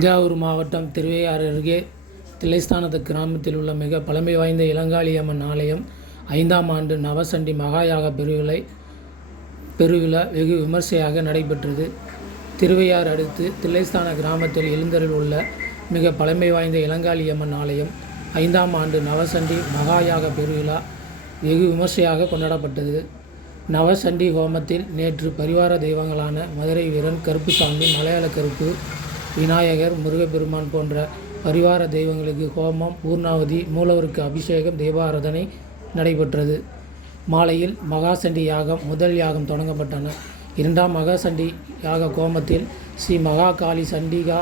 தஞ்சாவூர் மாவட்டம் திருவையாறு அருகே தில்லைஸ்தானத்து கிராமத்தில் உள்ள மிக பழமை வாய்ந்த இளங்காளியம்மன் ஆலயம் 5ஆம் ஆண்டு நவசண்டி மகாயாக பெருவிழா வெகு விமர்சையாக நடைபெற்றது. திருவையாறு அடுத்து தில்லைஸ்தான கிராமத்தில் எழுந்தருள் உள்ள மிக பழமை வாய்ந்த இளங்காளியம்மன் ஆலயம் 5ஆம் ஆண்டு நவசண்டி மகாயாக பெருவிழா வெகு விமர்சையாக கொண்டாடப்பட்டது. நவசண்டி ஹோமத்தில் நேற்று பரிவார தெய்வங்களான மதுரை வீரன், கருப்புசாமி, மலையாள கருப்பு, விநாயகர், முருகப்பெருமான் போன்ற பரிவார தெய்வங்களுக்கு ஹோமம், பூர்ணாவதி, மூலவருக்கு அபிஷேகம், தீபாராதனை நடைபெற்றது. மாலையில் மகாசண்டி யாகம் முதல் யாகம் தொடங்கப்பட்டன. 2ஆம் மகாசண்டி யாக ஹோமத்தில் ஸ்ரீ மகாகாளி சண்டிகா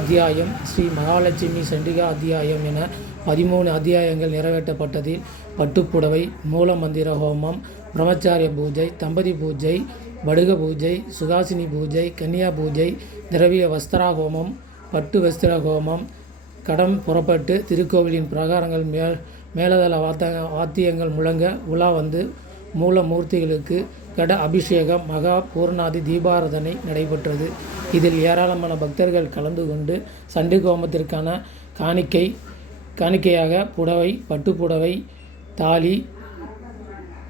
அத்தியாயம், ஸ்ரீ மகாலட்சுமி சண்டிகா அத்தியாயம் என 13 அத்தியாயங்கள் நிறைவேற்றப்பட்டதில் பட்டுப்புடவை, மூல மந்திர ஹோமம், பிரம்மச்சாரிய பூஜை, தம்பதி பூஜை, வடுக பூஜை, சுகாசினி பூஜை, கன்னியா பூஜை, திரவிய வஸ்திரா ஹோமம், பட்டு வஸ்திர ஹோமம், கடம் புறப்பட்டு திருக்கோவிலின் பிரகாரங்கள் மேலதள வாத்தியங்கள் முழங்க உலா வந்து மூலமூர்த்திகளுக்கு கட அபிஷேகம், மகா பூர்ணாதி தீபாராதனை நடைபெற்றது. இதில் ஏராளமான பக்தர்கள் கலந்து கொண்டு சண்டி ஹோமத்திற்கான காணிக்கையாக புடவை, பட்டுப்புடவை, தாலி,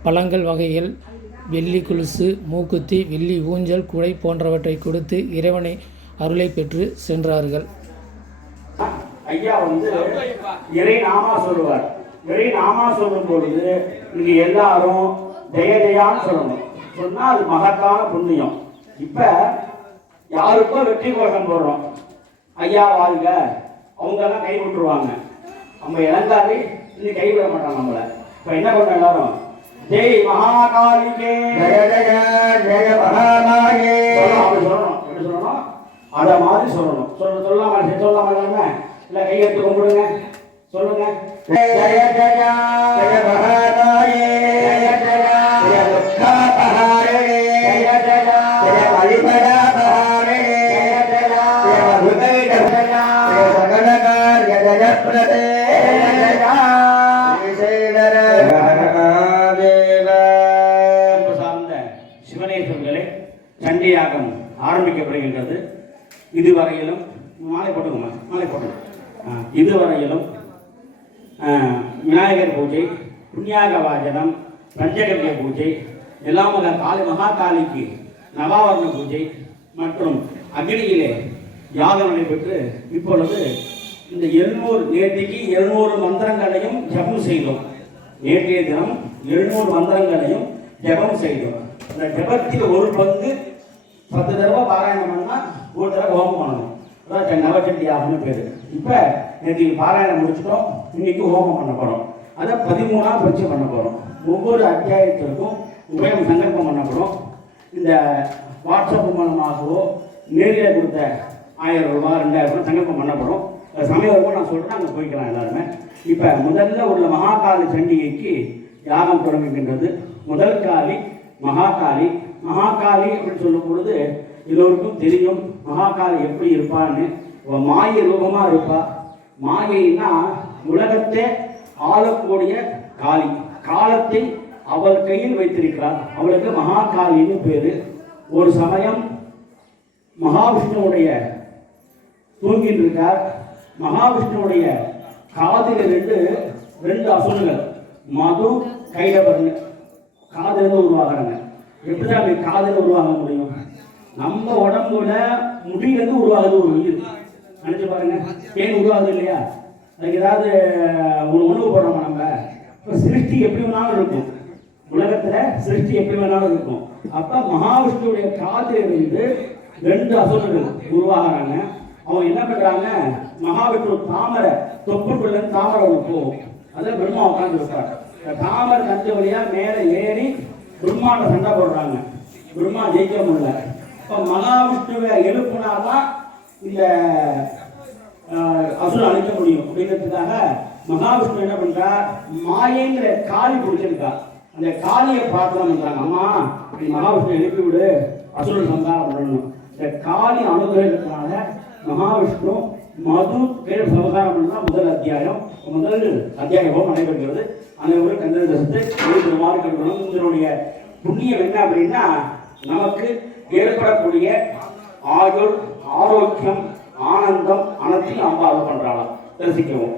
பழங்கள் வகைகள், வெள்ளி கொலுசு, மூக்குத்தி, வெள்ளி ஊஞ்சல், குடை போன்றவற்றை கொடுத்து இறைவனை அருளை பெற்று சென்றார்கள். ஐயா இறை நாமா சொல்லுவார். இறை நாமா சொல்லும் பொழுது நீங்க எல்லாரும் ஜெய ஜெயான்னு சொல்லணும். சொன்னா அது மகத்தான புண்ணியம். இப்ப யாருக்கோ வெற்றி கோஷம் போடுறோம், ஐயா வாழ்க, அவங்க எல்லாம் கை விட்டுருவாங்க. நம்ம இளங்காரி இன்னும் கைவிட மாட்டாங்க நம்மள. இப்ப என்ன பண்ண எல்லாரும் ஜெய் மகாகாளிகே, ஜெய ஜெய ஜெய மகாமாயே அப்படி சொல்லணும். எப்படி சொல்லணும்? அத மாதிரி சொல்லணும். சொல்லாம எல்லாமே இல்ல கை எடுத்து கும்பிடுங்க, சொல்லுங்க. ஜெய ஜெய ஜெய மகாமாயே, ஜெய ஜெய ஜெய துக்காபஹாரே, ஜெய ஜெய ஜெய வழிபடா பஹாரே, ஜெய ஜெய ஜெய மதுரை ஜெய ஜெய சகலகார் ஜெய பிரதே, ஜெய ஜெய சண்டி யாகம் ஆரம்பிக்கப்படுகின்றது. இதுவரையிலும் மாலை போட்டுங்க. இதுவரையிலும் விநாயகர் பூஜை, புண்ணியாக வாஜனம், பஞ்சகவ்ய பூஜை, எல்லாமக காளி மகாகாளிக்கு நவாவரண பூஜை மற்றும் அக்னியிலே யாகம் நடைபெற்று இப்பொழுது இந்த 700 மந்திரங்களையும் ஜபம் செய்தோம். நேற்றைய தினம் 700 மந்திரங்களையும் ஜபம் செய்தோம். இந்த ஜபத்தில் ஒரு பங்கு 10 தடவை பாராயணம் பண்ணா ஒரு தடவை ஹோமம் பண்ணணும். அதான் நவசண்டி யாகம்னு பேரு. இப்ப நேற்று பாராயணம் முடிச்சிட்டோம், இன்னைக்கு ஹோமம் பண்ண போறோம். அதை 13ஆம் பட்சி பண்ண போறோம். ஒவ்வொரு அத்தியாயத்திற்கும் உபயம் சங்கல்பம் பண்ணப்படும். இந்த வாட்ஸ்அப் மூலமாகவோ நேரில் கொடுத்த 1000 ரூபாய் 2000 ரூபாய் சங்கல்பம் பண்ணப்படும். சமயம் நான் சொல்றேன், அங்கே போய்க்கலாம் எல்லாருமே. இப்ப முதல்ல உள்ள மகாகாளி சண்டிகைக்கு யாகம் தொடங்குகின்றது. முதல் காளி மகாகாளி. மகாகாளி அப்படின்னு சொல்லும் பொழுது எல்லோருக்கும் தெரியும் மகாகாளி எப்படி இருப்பான்னு. மாய ரூபமா இருப்பா. மாயைன்னா உலகத்தை ஆளக்கூடிய காளி. காலத்தை அவள் கையில் வைத்திருக்கிறார். அவளுக்கு மகாகாளின்னு பேரு. ஒரு சமயம் மகாவிஷ்ணுவுடைய தூங்கிட்டு இருக்கார். மகாவிஷ்ணுவுடைய காதில் ரெண்டு அசுரங்கள் மது, கைலவர்னு காதிலிருந்து உருவாகிறாங்க. எப்படிதான் அப்படி காதில் உருவாக முடியும்? நம்ம உடம்புல முடியிலிருந்து உருவாகுது ஒரு உயிர். நினைச்சு பாருங்க, ஏன் உருவாகுது இல்லையா? அதுக்கு ஏதாவது உணவு போடுறோமா நம்ம? இப்போ சிருஷ்டி எப்படி வேணாலும் இருக்கும், உலகத்துல சிருஷ்டி எப்படி வேணாலும் இருக்கும். அப்ப மகாவிஷ்ணுடைய காதிலிருந்து 2 அசுரர்கள் உருவாகிறாங்க. அவங்க என்ன பண்றாங்க, மகாவிஷ்ணு தாமரை தொப்புக்குள்ள தாமரை ஒன்று போகும். அதில் பிரம்மா உட்காந்து இருப்பார். தாமரை நஞ்ச வழியா மேலே ஏறி பிரம்மாண்ட சண்டை போடுறாங்க. பிரம்மா ஜெயிக்க முடியல. இப்போ மகாவிஷ்ணுவை எழுப்புனாதான் இந்த அசுரம் அழிக்க முடியும். அப்படிங்கிறதுக்காக மகாவிஷ்ணு என்ன பண்றார், மாயைங்கிற காளி பிடிச்சிருக்கா. அந்த காளியை பிரார்த்தனை பண்றாங்க, அம்மா இப்படி மகாவிஷ்ணு எழுப்பி விடு, அசுரன் சந்தாரம் பண்ணணும். இந்த காளி அனுகிரகத்தினால மகாவிஷ்ணு மது பேர் சமசாரம் பண்ணா முதல் அத்தியாயம் நடைபெறுகிறது. அனைவரும் கந்ததசத்தை எழுதுமாறு கருதணும். இதனுடைய புண்ணியம் என்ன அப்படின்னா, நமக்கு ஏற்படக்கூடிய ஆயுள், ஆரோக்கியம், ஆனந்தம் அனைத்தையும் அம்மா அது பண்றாளாம். தரிசிக்கவும்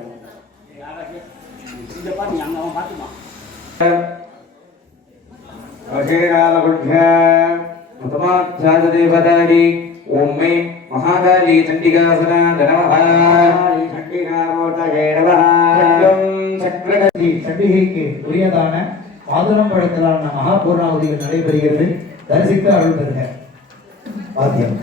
இந்த பாட்டு அங்க அவன் பாத்துமா தேவதாரி ஓம் மே மகாகாளி சண்டிகாசனா நமः சக்கரகதி சண்டிகைக்கு உரியதான மாதுளம் பழத்திலான மகா பூர்ணாவதிகள் நடைபெறுகிறது. தரிசித்து அருள் பெறுக. வாத்தியம்.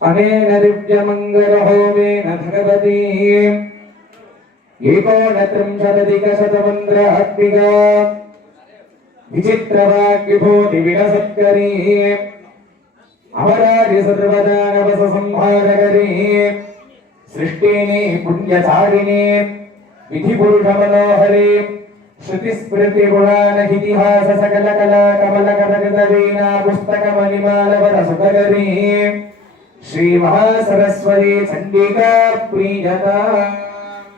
अनेन दिव्यमङ्गलहोमेन भगवती एकोनत्रिंशदधिकशतमन्त्रात्मिका विचित्रवाक्यभूतिविलसत्करी अमरारि सर्वदानवसंहारकरी सृष्टिनी पुण्यचारिणी विधिपुरुषमनोहरी श्रुतिस्मृतिगुणानहितिहास सकलकला कमलकरगतवीणा पुस्तकमणिमालवरसुतकरी श्री महासरस्वती चंडिका प्रियता.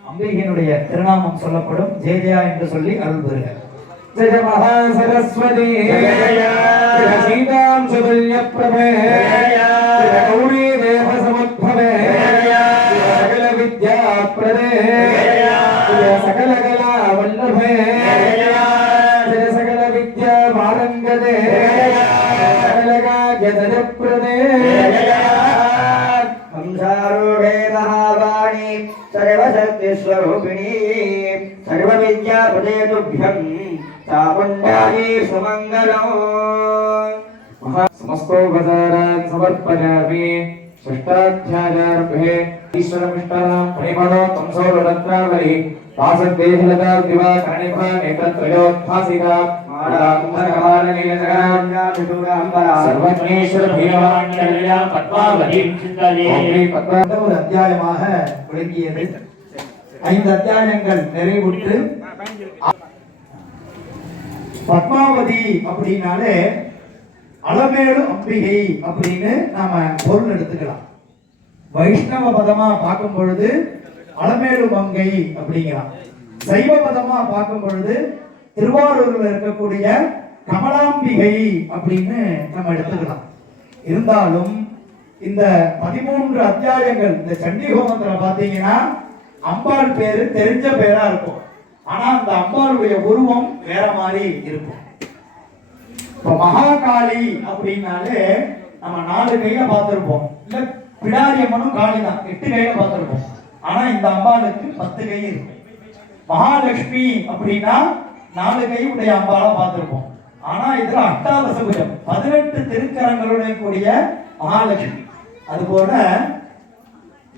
அம்பிகையினுடைய திருநாமம் சொல்லப்படும். ஜெய ஜெயா என்று சொல்லி அருள் பெறுக. जय महासरस्वती जय सीतां सुतुल्य प्रभे जय गौरी देव समुद्भवे सकल विद्या प्रदे जय सकल कला वल्लभे जय सकल विद्या मारंगदे सकल कार्य जय प्रदे संसारूढे महावाणी सर्वशक्ति स्वरूपिणी सर्वविद्या प्रदे तुभ्यं चामुण्डायै सुमङ्गलम्. समस्तोपचारान् समर्पयामि. षष्ठाध्यायारम्भे ईश्वरमिष्टानां प्रेमणो कंसोलनत्रावली वासद्देहलता दिवाकरणिभा नेत्रत्रयोद्भासिका सर्वज्ञेश्वर भीमाण्यल्या पद्मावतीं चिन्तये. ஒரு அத்தியாயமாக விளங்கியது. 5 அத்தியாயங்கள் நிறைவுற்று பத்மாவதி அப்படின்னாலே அலமேலு அம்பிகை அப்படின்னு நாம பொருள் எடுத்துக்கலாம். வைஷ்ணவ பதமா பார்க்கும் பொழுது அலமேலு மங்கை அப்படிங்கலாம். சைவ பதமா பார்க்கும் பொழுது திருவாரூர்ல இருக்கக்கூடிய கமலாம்பிகை அப்படின்னு நம்ம எடுத்துக்கலாம். இருந்தாலும் இந்த 13 அத்தியாயங்கள் இந்த சண்டி ஹோமத்துல பாத்தீங்கன்னா அம்பாள் பேரு தெரிஞ்ச பேரா இருக்கும். ஆனா அந்த அம்பாளுடைய உருவம் வேற மாதிரி இருக்கும். இப்ப மகாகாளி அப்படின்னாலே நம்ம 4 கையில பார்த்திருப்போம். இல்ல பிடாரி அம்மனும் காளி தான் 8 கையில பார்த்திருப்போம். ஆனா இந்த அம்பாளுக்கு 10 கை இருக்கு. மகாலட்சுமி அப்படின்னா 4 கை உடைய அம்பாளை பார்த்திருப்போம். ஆனா இதுல அஷ்டாதசபுஜம் 18 திருக்கரங்களுடன் கூடிய மகாலட்சுமி. அதுபோல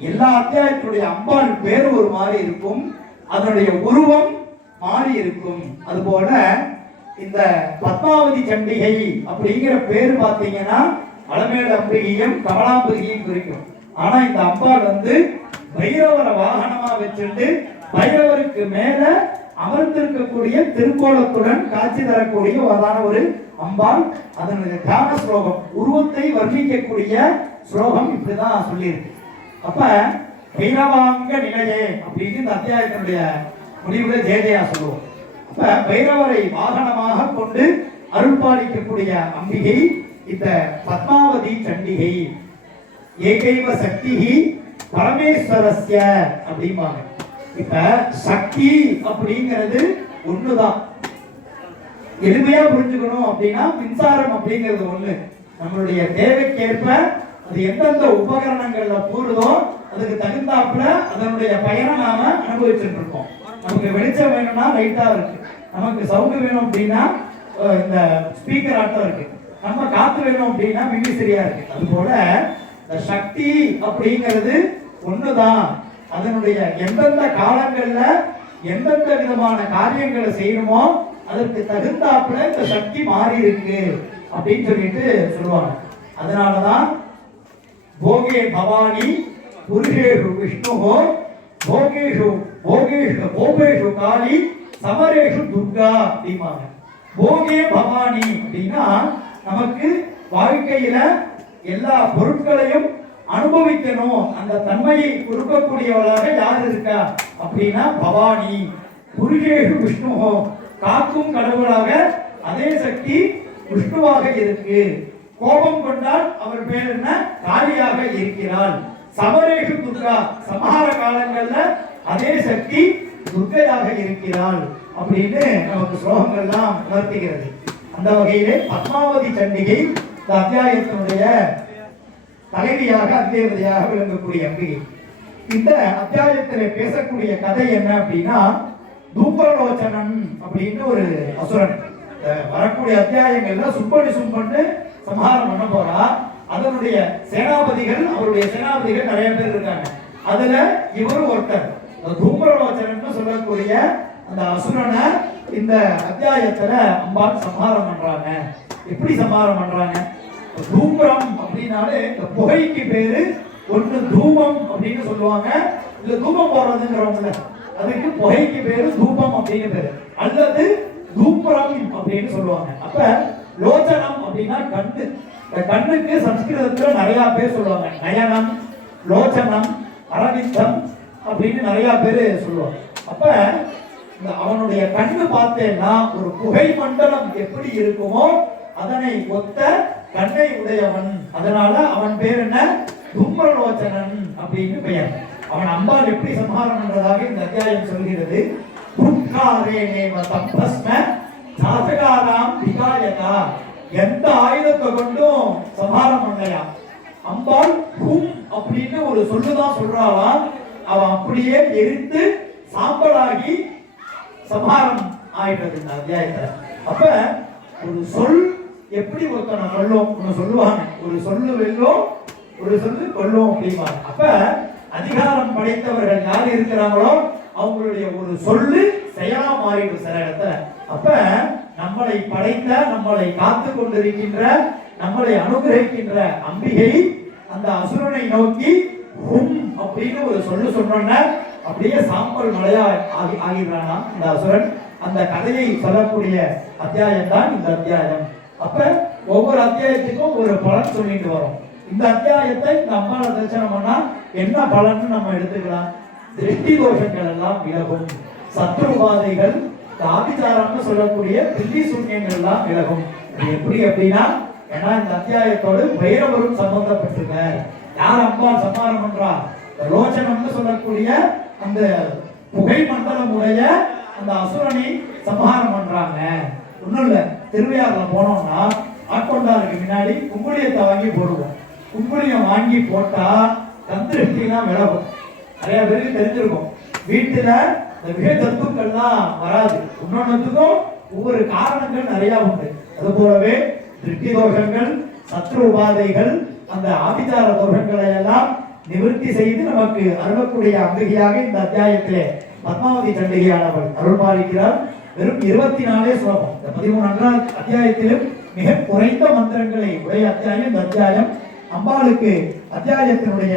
எல்லா அத்தியாயத்தினுடைய அம்பாள் பேரு ஒரு மாதிரி இருக்கும், அதனுடைய உருவம் மாறி இருக்கும். அதுபோல இந்த பத்மாவதி சண்டிகை அப்படிங்கிற பேரு பார்த்தீங்கன்னா அலமேலு அம்பிகையும் கமலாம்பிகையும் குறிக்கும். ஆனா இந்த அம்பாள் பைரவரை வாகனமா வச்சுட்டு பைரவருக்கு மேல அமர்ந்திருக்கக்கூடிய திருக்கோலத்துடன் காட்சி தரக்கூடிய ஒரு அம்பாள். அதனுடைய தியான ஸ்லோகம், உருவத்தை வர்ணிக்கக்கூடிய ஸ்லோகம் இப்படிதான் சொல்லியிருக்கு. அப்ப பைரவாங்க நிலையே அப்படின்னு இந்த அத்தியாயத்தினுடைய முடிவுல ஜெயஜெயா சொல்லுவோம். அப்ப பைரவரை வாகனமாக கொண்டு அருள்பாலிக்கக்கூடிய அம்பிகை இந்த பத்மாவதி சண்டிகை. ஏகைவ சக்தி பரமேஸ்வரஸ்ய அப்படிம்பாங்க. இப்ப சக்தி அப்படிங்கிறது ஒண்ணுதான். எளிமையா புரிஞ்சுக்கணும் அப்படின்னா மின்சாரம் அப்படிங்கிறது ஒண்ணு. நம்மளுடைய தேவைக்கேற்ப அது எந்தெந்த உபகரணங்கள்ல கூறுதோ அதுக்கு தகுந்தாப்புல அதனுடைய பயனை நாம அனுபவிச்சுட்டு இருக்கோம். நமக்கு வெளிச்சம் வேணும்னா லைட்டா இருக்கு, நமக்கு சவுண்ட் வேணும் அப்படின்னா இந்த ஸ்பீக்கர் ஆட்டம் இருக்கு, நம்ம காத்து வேணும் அப்படின்னா மின்விசிறியா இருக்கு. அது போல இந்த சக்தி அப்படிங்கிறது ஒண்ணுதான். அதனுடைய எந்தெந்த காலங்கள்ல எந்தெந்த விதமான காரியங்களை செய்யணுமோ அதற்கு தகுந்தாப்புல இந்த சக்தி மாறி இருக்கு அப்படின்னு சொல்லிட்டு சொல்லுவாங்க. அதனாலதான் போகே பவானி புருஷேஷு விஷ்ணுஹோ போகேஷு போகேஷு போகேஷு காளி சமரேஷு துர்கா அப்படிம்பாங்க. போகே பவானி அப்படின்னா நமக்கு வாழ்க்கையில எல்லா பொருட்களையும் அனுபவிக்கணும் அந்த தன்மையை கொடுக்கக்கூடியவளாக யார் இருக்கா அப்படின்னா பவானி. புருஷேஷு விஷ்ணுஹோ காக்கும் கடவுளாக அதே சக்தி விஷ்ணுவாக இருக்கு. கோபம் கொண்டால் அவர் பேர் என்ன? காளியாக இருக்கிறாள். சமரேஷு துர்கா சமஹார காலங்கள்ல அதே சக்தி துர்கையாக இருக்கிறாள் அப்படின்னு நமக்கு ஸ்லோகங்கள்லாம் உணர்த்துகிறது. அந்த வகையிலே பத்மாவதி சண்டிகை இந்த அத்தியாயத்தினுடைய தலைவியாக அத்தியவதியாக விளங்கக்கூடிய அம்பிகை. இந்த அத்தியாயத்திலே பேசக்கூடிய கதை என்ன அப்படின்னா தூபலோச்சனன் அப்படின்னு ஒரு அசுரன். வரக்கூடிய அத்தியாயங்கள்ல சும்பன்னு சம்ஹாரம் பண்ண போறா. அதனுடைய சேனாபதிகள் அவருடைய சேனாபதிகள் நிறைய பேர் இருக்காங்க. அதுல இவரும் ஒருத்தர். தூபலோச்சனன் சொல்லக்கூடிய அந்த அசுரனை இந்த அத்தியாயத்துல அம்பாள் சம்ஹாரம் பண்றாங்க. எப்படி சம்ஹாரம் பண்றாங்க? தூம்பரம் அப்படின்னாலே இந்த புகைக்கு பேரு ஒன்று தூபம் அப்படின்னு சொல்லுவாங்க, இல்ல தூபம் போடுறதுங்கிறவங்கள அதுக்கு புகைக்கு பேரு தூபம் அப்படின்னு பேரு, அல்லது தூம்பரம் அப்படின்னு சொல்லுவாங்க. அப்ப லோச்சனம் அப்படின்னா கண்ணு. கண்ணுக்கு சம்ஸ்கிருதத்துல நிறைய பேர் சொல்லுவாங்க. நயனம், லோச்சனம், அரவிந்தம் அப்படின்னு நிறைய பேரு சொல்லுவாங்க. அப்ப அவனுடைய கண்ணு பார்த்தேன்னா ஒரு புகை மண்டலம் எப்படி இருக்குமோ அதனை ஒத்த கண்ணை உடையவன். அதனால அவன் பேர் என்ன? தும்பரலோச்சனன் அப்படின்னு பெயர். அவன் அம்பாள் எப்படி சம்ஹாரம் பண்றதாக இந்த அத்தியாயம் சொல்கிறது. எந்த ஆயுதத்தை கொண்டும் சம்ஹாரம் பண்ணலையா அம்பாள். ஹும் அப்படின்னு ஒரு சொல்லுதான் சொல்றாளாம். அவன் அப்படியே எரித்து சாம்பலாகி சம்ஹாரம் ஆயிட்டது இந்த அத்தியாயத்துல. அப்ப ஒரு சொல் எப்படி ஒருத்தனை கொல்லும் சொல்லுவாங்க. ஒரு சொல்லு வெல்லும், ஒரு சொல்லு கொல்லும் அப்படிம்பாங்க. அப்ப அதிகாரம் படைத்தவர்கள் யார் இருக்கிறாங்களோ அவங்களுடைய ஒரு சொல்லு செயலா மாறிடும் சில இடத்துல. அப்ப நம்மளை படைத்த, நம்மளை காத்து கொண்டிருக்கின்ற, நம்மளை அனுகிரகிக்கின்ற அம்பிகை அந்த அசுரனை நோக்கி ஹும் அப்படின்னு ஒரு சொல்லு சொன்னோன்னா அப்படியே சாம்பல் மலையா ஆகிறானா இந்த அசுரன். அந்த கதையை சொல்லக்கூடிய அத்தியாயம் தான் இந்த அத்தியாயம். அப்ப ஒவ்வொரு அத்தியாயத்துக்கும் ஒரு பலன் சொல்லிட்டு வரும். இந்த அத்தியாயத்தை இந்த அம்பாளை தரிசனம் பண்ணா என்ன பலன்னு நம்ம எடுத்துக்கலாம். திருஷ்டி தோஷங்கள் எல்லாம் விலகும், சத்ரு உபாதைகள், ஆபிச்சாரம்னு சொல்லக்கூடிய தில்லி சூன்யங்கள் எல்லாம் விலகும். எப்படி அப்படின்னா, ஏன்னா இந்த அத்தியாயத்தோடு பைரவரும் சம்பந்தப்பட்டிருக்க. யார் அம்பாள் சம்ஹாரம் பண்றா? லோச்சனம்னு சொல்லக்கூடிய அந்த புகை மண்டலம் உடைய அந்த அசுரனை சம்ஹாரம் பண்றாங்க. ஒண்ணும் இல்ல, திருவையாறுல போனோம்னா ஆட்கொண்டாருக்கு முன்னாடி குங்குளியத்தை வாங்கி போடுவோம். குங்குளியம் வாங்கி போட்டா கந்திருஷ்டிலாம் விலகும். நிறைய பேருக்கு தெரிஞ்சிருக்கும். வீட்டுல இந்த விஷ தத்துக்கள்லாம் வராது. இன்னொன்னுக்கும் ஒவ்வொரு காரணங்கள் நிறைய உண்டு. அதுபோலவே திருஷ்டி தோஷங்கள், சத்ரு உபாதைகள், அந்த ஆபிச்சார தோஷங்களை எல்லாம் நிவர்த்தி செய்து நமக்கு அருளக்கூடிய அம்பிகையாக இந்த அத்தியாயத்திலே பத்மாவதி சண்டிகையானவள் அருள் பாலிக்கிறார். வெறும் 24 ஸ்லோகம். இந்த 13 அத்தியாயத்திலும் மிக குறைந்த மந்திரங்களை உடைய அத்தியாயம் இந்த அத்தியாயம். அம்பாளுக்கு அத்தியாயத்தினுடைய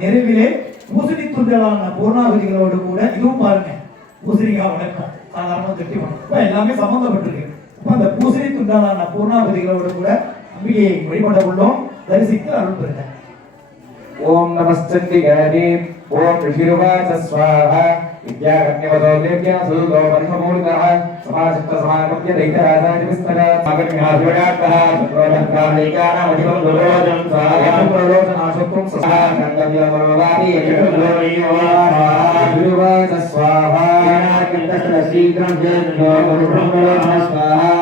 நிறைவிலே பூசணி துண்டலான பூர்ணாகுதிகளோடு கூட இதுவும் பாருங்க, பூசணிகா வணக்கம் சாதாரண திருப்தி வணக்கம் எல்லாமே சம்பந்தப்பட்டிருக்கு. அந்த பூசணி துண்டலான பூர்ணாகுதிகளோடு கூட அம்பிகையை வழிபட உள்ளோம். தரிசித்து அருள் பெறுங்க. ஓம் நமஸ்சண்டிகாரி ஓம் ரிஷிருவாச ஸ்வாஹா வித்யாகன்யவதோ தேவ்யா சுதோ வர்ணமூலிகः சமாசித்த சமாகம்ய தைத்தராஜாதிவிஸ்தர மகன்யாசுராக்கः சுரோதங்காலைகானாமதிகம் துரோஜம் சாயம் பிரலோசனாசுக்கும் சசா கண்டவியமரோவாதி ரிஷிருவாச ஸ்வாஹா கிருத்தஸ்த சீக்ரம் ஜெயந்தோ பிரம்மணோ ஸ்வாஹா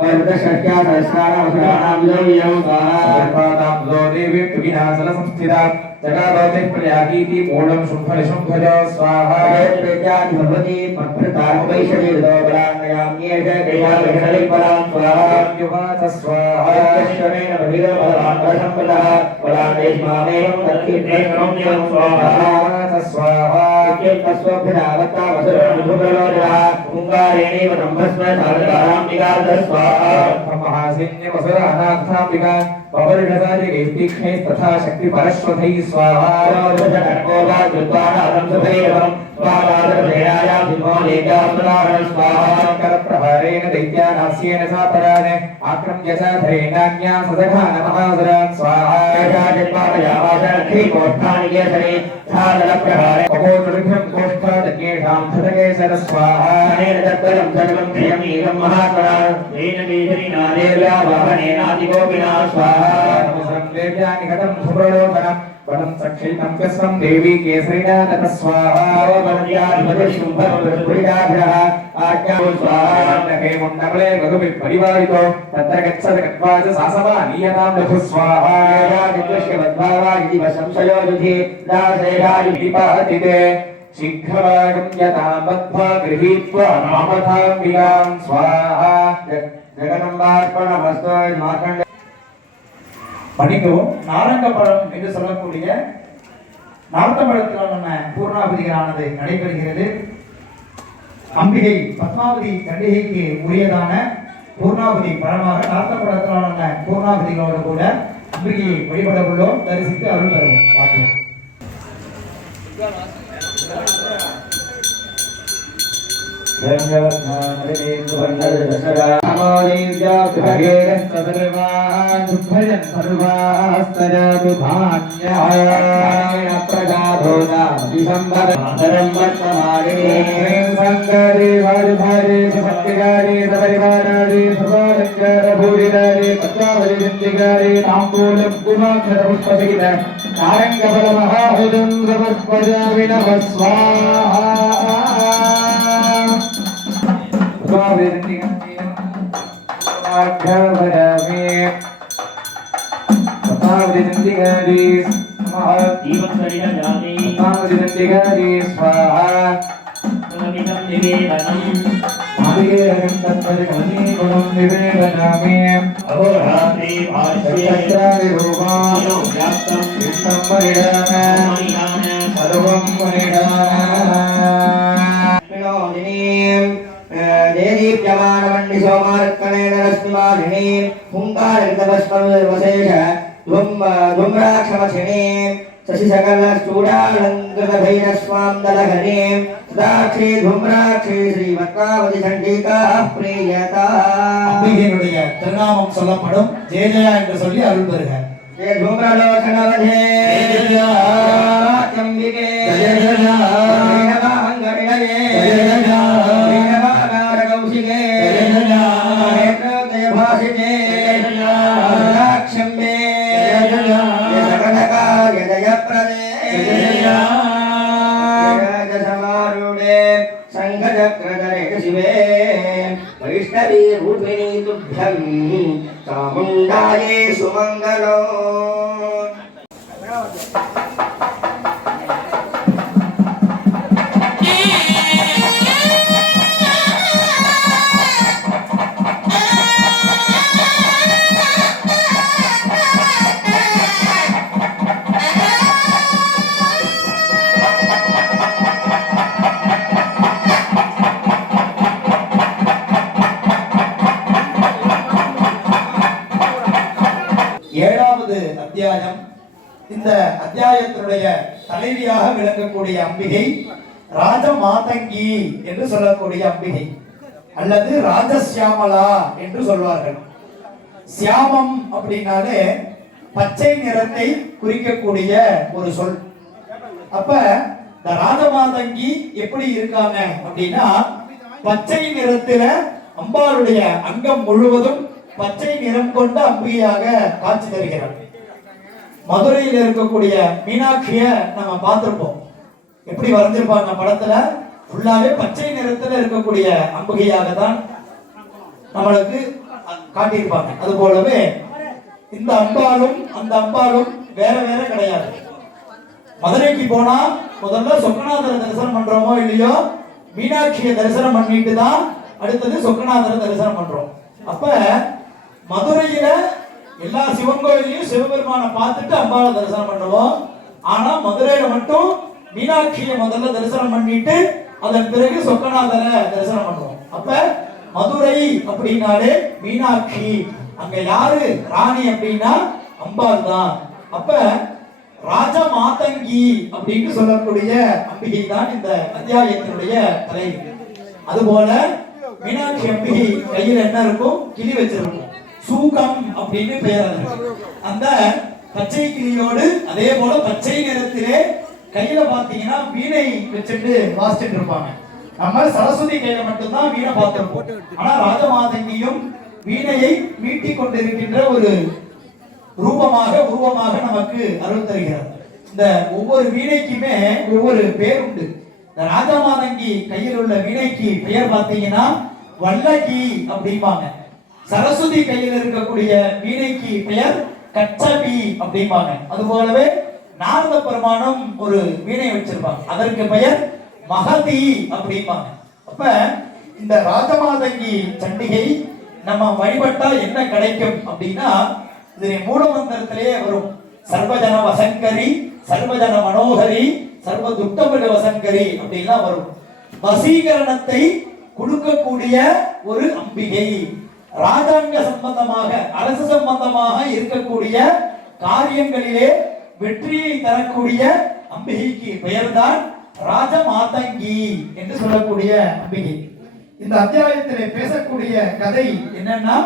वरुदशक्या सहस्राणां योगियं स्वाहा देवी तुगिनासल संस्थिता जगावते प्रयागीति मूलं शुंभलिशुंभज स्वाहा वेद्यादि भवति पत्रतार्वैषधि दोबलान्याम्येष देवालक्षलिपलां स्वाहा युवाच स्वाहा यश्वरेण भविरबलान्तसम्पदः बलान्देशमामेवं तत्किन्नेकरम्यं स्वाहा स्वाहा यत्तस्वभिरावता वसुरनुभुगलोजः पुङ्गारेणैव ब्रह्मस्व साधकाराम्बिकाद स्वाहा महासिन्य वसुरानाथाम्बिका पवर्षसादिगैर्तीक्ष्णैः तथा शक्ति परश्वथैः स्वाहा रोदशकर्कोवा कृत्वानादंसभैरवं स्वाहादर्भेणाया सिंहोलेकासुराहं स्वाहा करप्रहारेण दैत्यानास्येन सापरान् आक्रम्य च धरेणान्या सदघानमहासुरान् स्वाहा जन्मादयावासरक्षी कोष्ठानि केसरे सादलप्रहारे अपोतृभ्यं कोष्ठादज्ञेषां धतकेसर स्वाहा अनेन तत्परं सर्वं प्रियमीकं महाकरा तेन केसरिनादेव्या वाहनेनादिगोपिना स्वाहा नमस्रं देव्यानिकटं सुप्रलोभनं वनं सक्षितं कस्वं देवी केसरिना तत स्वाहा वरद्याधिपतिशुम्भरुद्रपुरीडाभिरः आज्ञां स्वाहा नखे मुण्डमले रघुभिः परिवारितो तत्र गच्छत गत्वा च सासवा नीयतां लघु स्वाहा यादिदृश्यवद्भावा इति वशंशयो युधि दासेहायुधिपाति ते शीघ्रवागम्यतां बद्ध्वा गृहीत्वा नामथाम्बिकां स्वाहा जगदम्बार्पणमस्तु मार्कण्ड பண்ணிக்கவும். நாரங்கப்பழம் என்று சொல்லக்கூடிய நார்த்தம்பழத்திலான பூர்ணாகுதிகளானது நடைபெறுகிறது. அம்பிகை பத்மாவதி கண்டிகைக்கு உரியதான பூர்ணாகுதி பழமாக நார்த்தம்பழத்திலான பூர்ணாகுதிகளோடு கூட அம்பிகையை வழிபட உள்ளோம். தரிசித்து அருள் பெறுவோம். வாக்கியம் நாரங்கபலமஹாஹுதம் சமர்ப்பயாமி நமः ஸ்வாஹா. धूम्राक्षी श्री पद्मावती चंडिका प्रियता. அம்பிகையினுடைய திருநாமம் சொல்லப்படும். ஜெய ஜெயா என்று சொல்லி அருள் பெறுக. जय धूम्रलोचनवधे जय जय चंबिके जय जय वीणवाहंगणये जय जय वीणवागारकौशिके जय जय नेत्रोदयभासिते जय जय राक्षम्बे जय जय सकलकार्य जयप्रदे जय जय राजसमारूढे संघचक्रधरे शिवे वैष्णवी रूपिणी तुभ्यं चामुण्डाये सुमङ्गलो. அத்தியாயத்தினுடைய தலைவியாக விளங்கக்கூடிய அம்பிகை ராஜமாதங்கி என்று சொல்லக்கூடிய அம்பிகை அல்லது ராஜசியாமலா என்று சொல்வார்கள். சியாமம் அப்படின்னாலே பச்சை நிறத்தை குறிக்கக்கூடிய ஒரு சொல். அப்ப இந்த ராஜமாதங்கி எப்படி இருக்காங்க அப்படின்னா பச்சை நிறத்தில அம்பாளுடைய அங்கம் முழுவதும் பச்சை நிறம் கொண்ட அம்பிகையாக காட்சி தருகிறார். மதுரையில் இருக்கக்கூடிய மீனாட்சிய நம்ம பார்த்திருப்போம். எப்படி வரைஞ்சிருப்பாங்க படத்துல, ஃபுல்லாவே பச்சை நிறத்துல இருக்கக்கூடிய அம்பிகையாக தான் நம்மளுக்கு காட்டியிருப்பாங்க. அது போலவே இந்த அம்பாலும் அந்த அம்பாலும் வேற வேற கிடையாது. மதுரைக்கு போனா முதல்ல சொக்கநாதரை தரிசனம் பண்றோமோ இல்லையோ, மீனாட்சியை தரிசனம் பண்ணிட்டு தான் அடுத்தது சொக்கநாதரை தரிசனம் பண்றோம். அப்ப மதுரையில எல்லா சிவன் கோயிலையும் சிவபெருமானை பார்த்துட்டு அம்பாவை தரிசனம் பண்ணுவோம். ஆனா மதுரையில மட்டும் மீனாட்சியை முதல்ல தரிசனம் பண்ணிட்டு அதன் பிறகு சொக்கநாதரை தரிசனம் பண்ணுவோம். அப்ப மதுரை அப்படின்னாலே மீனாட்சி, அங்க யாரு ராணி அப்படின்னா அம்பாள் தான். அப்ப ராஜமாதங்கி அப்படின்னு சொல்லக்கூடிய அம்பிகை தான் இந்த அத்தியாயத்தினுடைய தலைவி. அதுபோல மீனாட்சி அம்பிகை கையில் என்ன இருக்கும், கிளி வச்சிருக்கும். சூகம் அப்படின்னு பெயர். அந்த பச்சை கிளியோடு அதே போல பச்சை நிறத்திலே கையில பாத்தீங்கன்னா வீணை வச்சுட்டு வாசிச்சுட்டு இருப்பாங்க. நம்ம சரஸ்வதி கையில மட்டும்தான் வீணை பார்த்திருப்போம். ஆனா ராஜமாதங்கியும் வீணையை மீட்டி கொண்டிருக்கின்ற ஒரு உருவமாக நமக்கு அருள் தருகிறார். இந்த ஒவ்வொரு வீணைக்குமே ஒவ்வொரு பேர் உண்டு. இந்த ராஜமாதங்கி கையில் உள்ள வீணைக்கு பெயர் பார்த்தீங்கன்னா வல்லகி அப்படிம்பாங்க. சரஸ்வதி கையில் இருக்கக்கூடிய வீணைக்கு பெயர் கச்சபி அப்படிம்பாங்க. அது போலவே நாரத பெருமானும் ஒரு வீணை வச்சிருப்பாங்க, அதற்கு பெயர் மகதி அப்படிம்பாங்க. அப்ப இந்த ராஜமாதங்கி சண்டிகை நம்ம வழிபட்டா என்ன கிடைக்கும் அப்படின்னா, இது மூலமந்திரத்திலே வரும். சர்வஜன வசங்கரி, சர்வஜன மனோகரி, சர்வ துட்டமிட வசங்கரி அப்படின்லாம் வரும். வசீகரணத்தை கொடுக்கக்கூடிய ஒரு அம்பிகை, ராஜாங்க சம்பந்தமாக அரசு சம்பந்தமாக இருக்கக்கூடிய காரியங்களிலே வெற்றியை தரக்கூடிய அம்பிகைக்கு பெயர்தான் ராஜமாதங்கி என்று சொல்லக்கூடிய அம்பிகை. இந்த அத்தியாயத்திலே பேசக்கூடிய கதை என்னன்னா,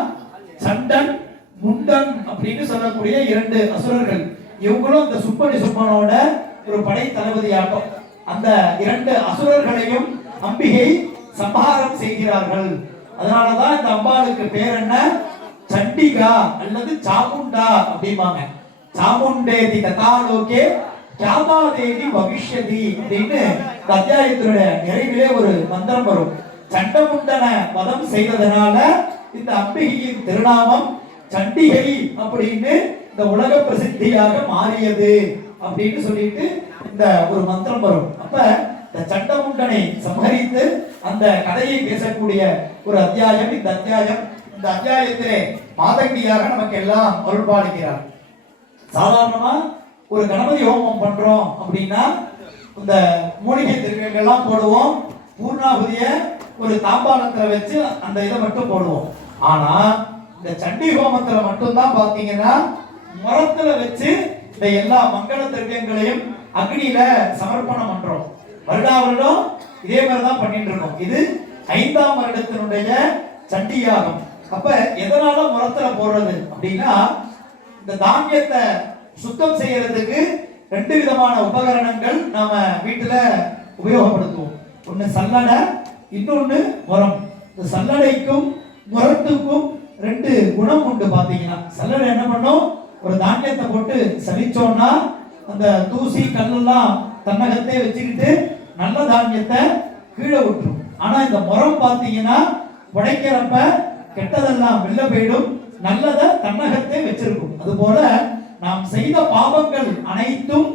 சண்டன் முண்டன் அப்படின்னு சொல்லக்கூடிய இரண்டு அசுரர்கள். இவங்களும் இந்த சுப்படி சுப்பனோட ஒரு படை தளபதி ஆட்டம். அந்த இரண்டு அசுரர்களையும் அம்பிகை சம்ஹாரம் செய்கிறார்கள். அதனாலதான் இந்த அம்பாளுக்கு பேர் என்ன, சண்டிகா அல்லது சாமுண்டா அப்படிம்பாங்க. சாமுண்டேதி ததாலோகே கியாமாதேதி பவிஷ்யதி அப்படின்னு அத்தியாயத்தினுடைய நிறைவிலே ஒரு மந்திரம் வரும். சண்டமுண்டன வதம் செய்ததனால இந்த அம்பிகையின் திருநாமம் சண்டிகை அப்படின்னு இந்த உலக பிரசித்தியாக மாறியது அப்படின்னு சொல்லிட்டு இந்த ஒரு மந்திரம் வரும். அப்ப இந்த சண்டமுண்டனை சம்ஹரித்து அந்த கதையை பேசக்கூடிய ஒரு அத்தியாயம் இந்த அத்தியாயம். இந்த அத்தியாயத்திலே மாதங்கியாக நமக்கு எல்லாம் அருள்பாடுகிறார். சாதாரணமா ஒரு கணபதி ஹோமம் பண்றோம் அப்படின்னா இந்த மூலிகை திரவியங்கள்லாம் போடுவோம், பூர்ணாகுதிய ஒரு தாம்பாளத்துல வச்சு அந்த இதை மட்டும் போடுவோம். ஆனா இந்த சண்டி ஹோமத்துல மட்டும்தான் பாத்தீங்கன்னா முரத்துல வச்சு இந்த எல்லா மங்கள திரவியங்களையும் அக்னியில சமர்ப்பணம் பண்றோம். வருடா வருடம் இதே மாதிரிதான் பண்ணிட்டு இருக்கோம். இது 5ஆம் வருடத்தினுடைய சண்டி யாகம். அப்ப எதனால முரத்துல போடுறது அப்படின்னா, இந்த தானியத்தை சுத்தம் செய்யறதுக்கு 2 விதமான உபகரணங்கள் நாம வீட்டுல உபயோகப்படுத்துவோம். ஒண்ணு சல்லடை, இன்னொன்னு முரம். இந்த சல்லடைக்கும் முரத்துக்கும் 2 குணம் உண்டு. பாத்தீங்கன்னா சல்லடை என்ன பண்ணும், ஒரு தானியத்தை போட்டு சலிச்சோம்னா அந்த தூசி கல்லெல்லாம் தன்னகத்தே வச்சுக்கிட்டு நல்ல தானியத்தை கீழே விட்டுரும். ஆனா இந்த முரம் பாத்தீங்கன்னா உடைக்கிறப்ப கெட்டதெல்லாம் வெளில போயிடும், நல்லதை தன்னகத்தே வச்சிருக்கும். அது போல நாம் செய்த பாவங்கள் அனைத்தும்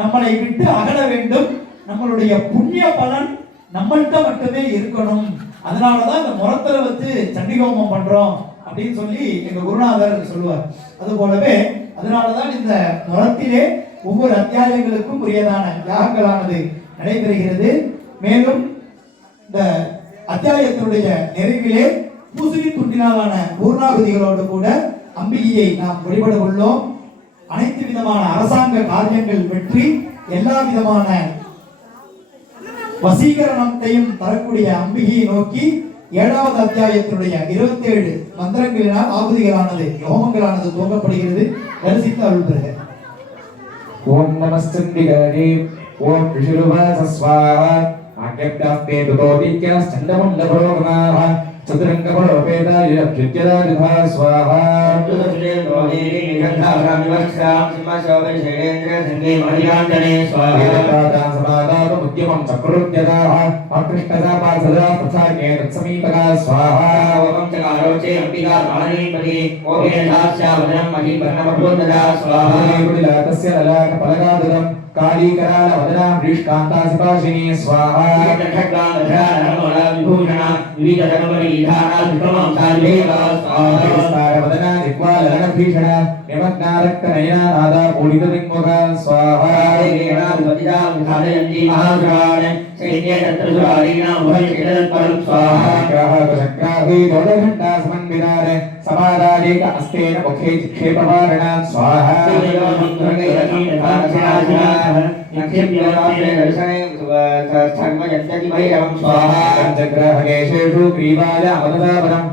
நம்மளை விட்டு அகல வேண்டும். நம்மளுடைய புண்ணிய பலன் நம்மள்கிட்ட மட்டுமே இருக்கணும். அதனாலதான் இந்த முரத்துல வச்சு சண்டிகோமம் பண்றோம் அப்படின்னு சொல்லி எங்க குருநாதர் சொல்லுவார். அது போலவே அதனாலதான் இந்த முரத்திலே ஒவ்வொரு அத்தியாயங்களுக்கும் உரியதான யாகங்களானது நடைபெறுகிறது. மேலும் இந்த அத்தியாயத்தினுடைய நிறைவிலே பூசணி துண்டினாலான பூர்ணாகுதிகளோடு கூட அம்பிகையை நாம் வழிபட உள்ளோம். அனைத்து விதமான அரசாங்க காரியங்கள் வெற்றி, எல்லா விதமான வசீகரணத்தையும் தரக்கூடிய அம்பிகையை நோக்கி 7வது அத்தியாயத்தினுடைய 27 மந்திரங்களினால் ஆகுதிகளானது ஹோமங்களானது துவங்கப்படுகிறது. தரிசித்து அருள் பெறுக. ஓம் நமஸ்தந்திகாரி ஓம் ரிஷிருவாசஸ்வாஹ ஆக்யப்தாஸ்தே துதோதித்யாஸ்சண்டமண்டபரோகமாஹ சதுரங்கபரோபேதாய அப்யுத்யதாதிபா ஸ்வாஹா சமாதாபமுத்யமம் சக்ருத்யதாஹ ஆக்ருஷ்டசாபாசதா பிரசாகே தத்சமீபகா ஸ்வாஹா ஓம் சகாரோச்சே அம்பிகா ராணீபதி ஓகேஷாஸ்யாவதனம் மஹீபர்ணமபூர்ணதா ஸ்வாஹா குடிலாதஸ்ய லலாக பலகாததம் காளீகரால வதனா ஹ்ரீஷ்காந்தா சிபாஷினி ஸ்வாஹா வதனா திக்வாலரணபீஷண நிமக்னாரக்தநயனாநாதா பூரிதவிங்முகா ஸ்வாஹா சக்ராஹி தோடகண்டா சமன்விதார சமாராஜேக அஸ்தேன முகே சிக்ஷேபவாரணாத் ஸ்வாஹா பஞ்சகிரகேஷேஷு கிரீவாய அவதாபரம்